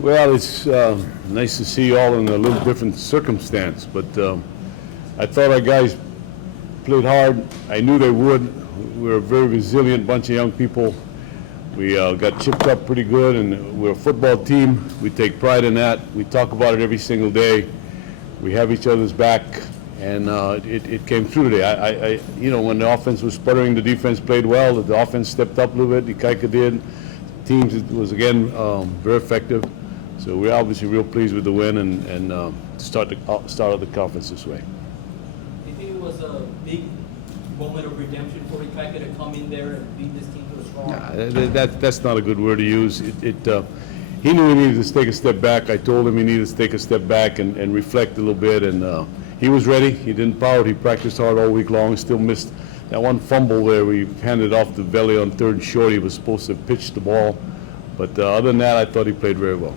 Well, it's nice to see you all in a little different circumstance, but I thought our guys played hard. I knew they would. We're a very resilient bunch of young people. We got chipped up pretty good, and we're a football team. We take pride in that. We talk about it every single day. We have each other's back, and it came through today. When the offense was sputtering, the defense played well. The offense stepped up a little bit. Ikaika did. Teams was again very effective. So we're obviously real pleased with the win and to start out the conference this way. Do you think it was a big moment of redemption for Ikaika to come in there and beat this team to a strong? Nah, that's not a good word to use. He knew he needed to take a step back. I told him he needed to take a step back and reflect a little bit, and he was ready. He didn't pout. He practiced hard all week long. Still missed that one fumble where we handed off to Veli on third and short. He was supposed to pitch the ball. But other than that, I thought he played very well.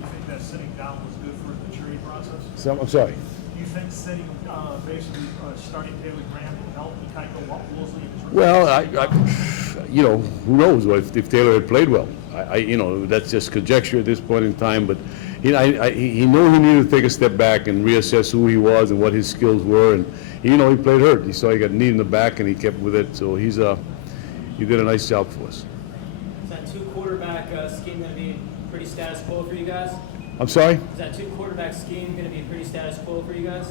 You think that sitting down was good for the maturity process? I'm sorry? You think sitting, basically starting Taylor Graham will help Ikaika walk Woolsey in his Well, who knows if Taylor had played well. That's just conjecture at this point in time. But he knew he needed to take a step back and reassess who he was and what his skills were. And he played hurt. He saw he got knee in the back and he kept with it. So he did a nice job for us. Is that two-quarterback scheme going to be pretty status quo for you guys? I'm sorry? Is that two-quarterback scheme going to be pretty status quo for you guys?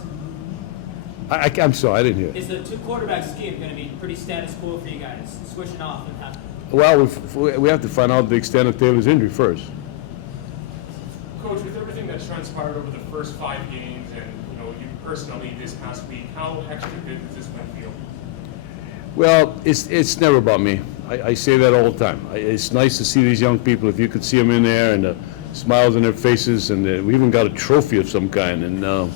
I'm sorry, I didn't hear. Is the two-quarterback scheme going to be pretty status quo for you guys, switching off and having? Well, we have to find out the extent of Taylor's injury first. Coach, with everything that's transpired over the first 5 games and you personally this past week, how extra good does this win feel? Well, it's never about me. I say that all the time. It's nice to see these young people. If you could see them in there and the smiles on their faces, and we even got a trophy of some kind. And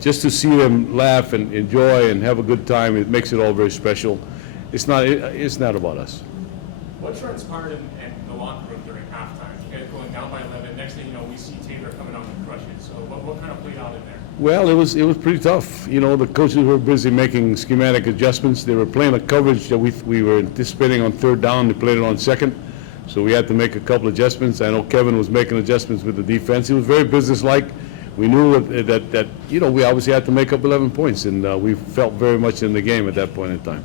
just to see them laugh and enjoy and have a good time, it makes it all very special. It's not about us. What transpired in the locker room during halftime? You guys going down by 11. Next thing you know, we see Taylor coming out and crushing. So what kind of played out in there? Well, it was pretty tough. The coaches were busy making schematic adjustments. They were playing a coverage that we were anticipating on third down. They played it on second, so we had to make a couple adjustments. I know Kevin was making adjustments with the defense. He was very businesslike. We knew that we obviously had to make up 11 points, and we felt very much in the game at that point in time.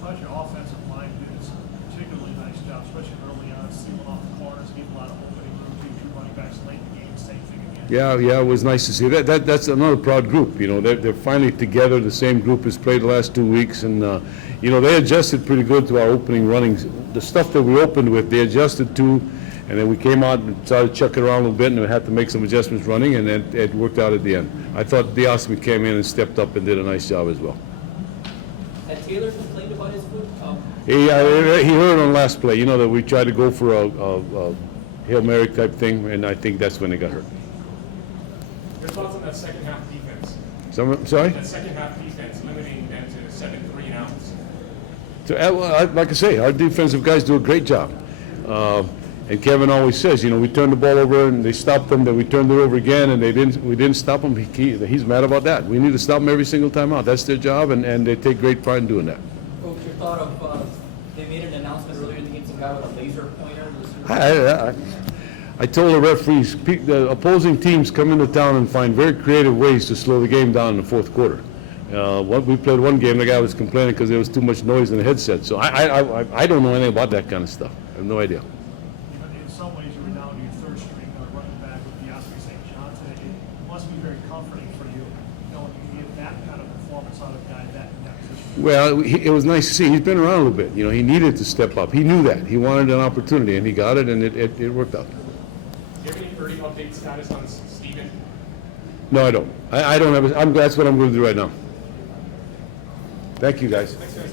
I thought your offensive line did a particularly nice job, especially early on, sealing off the corners, gave a lot of opening room to two running backs late in the game, same thing again. Yeah, it was nice to see. That's another proud group. They're finally together. The same group has played the last 2 weeks, and they adjusted pretty good to our opening runnings. The stuff that we opened with, they adjusted to, and then we came out and started to chuck it around a little bit, and we had to make some adjustments running, and then it worked out at the end. I thought Diosmi came in and stepped up and did a nice job as well. Had Taylor complained about his foot? He heard on last play, that we tried to go for a Hail Mary type thing, and I think that's when they got hurt. Your thoughts on that second half defense? Sorry? That second half defense, limiting them to 7 3-and-outs. So, like I say, our defensive guys do a great job. And Kevin always says, we turned the ball over and they stopped them, then we turned it over again and we didn't stop them. He's mad about that. We need to stop them every single time out. That's their job, and they take great pride in doing that. Coach, your thought of they made an announcement earlier in the game, some guy with a laser pointer. I told the referees, the opposing teams come into town and find very creative ways to slow the game down in the fourth quarter. We played one game, the guy was complaining because there was too much noise in the headset. So I don't know anything about that kind of stuff. I have no idea. In some ways, you were down to your third string running back with Diosmi St. John today. It must be very comforting for you, knowing you get that kind of performance out of a guy in that position. Well, it was nice to see. He's been around a little bit. He needed to step up. He knew that. He wanted an opportunity, and he got it, and it worked out. Do you have any early update status on Steven? No, I don't. I don't have. That's what I'm going to do right now. Thank you, guys. Thanks, guys.